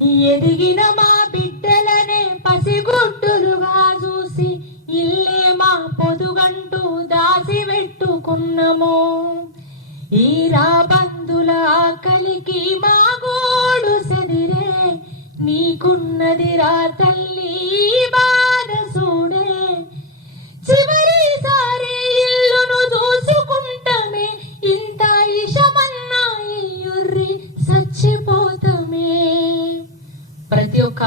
ఎదిగిన మా బిడ్డలనే పసిగుట్టులుగా చూసి ఇల్లే మా పొదుగంటూ దాసి పెట్టుకున్నము. ఈ రాబందుల కలికి మా గోడు సెదిరే, నీకున్నది రా తల్లి బాధ చూడే. చివరిసారి ఇల్లును చూసుకుంటమే, ఇంత ఇషమన్నా ఇయ్యుర్రి చచ్చిపోతమే. ప్రతి ఒక్క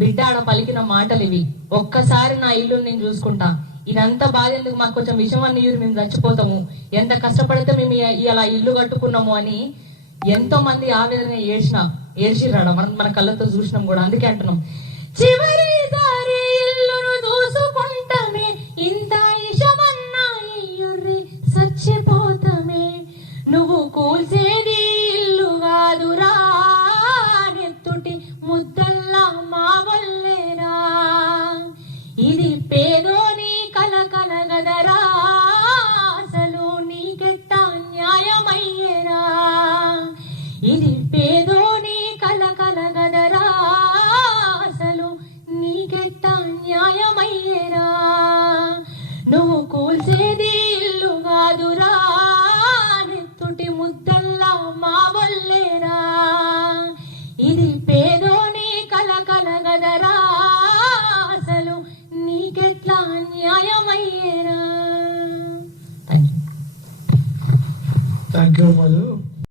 బిడ్డాడ పలికిన మాటలు ఇవి. ఒక్కసారి నా ఇల్లు నేను చూసుకుంటా, ఇదంతా బాధ ఎందుకు, మాకు కొంచెం విషం అన్న ఇయ్యూరు, మేము చచ్చిపోతాము, ఎంత కష్టపడితే మేము ఇలా ఇల్లు కట్టుకున్నాము అని ఎంతో మంది ఆవేదన ఏడ్చిరాడ. మన కళ్ళతో చూసినాం కూడా. అందుకే అంటున్నాం, చివరిసారి ఇల్లును చూసుకుంటమే, ఇంత ఇషమన్నా ఇయ్యుర్రి చచ్చిపోతమే. నువ్వు కూల్చేది ఇల్లు కాదురా, నెత్తుటి ముద్దల్లా మా వల్లేరా. ఇది పేదోని కలకల గదరా, అసలు నీకెట్టా న్యాయమయ్యేరా. ఇది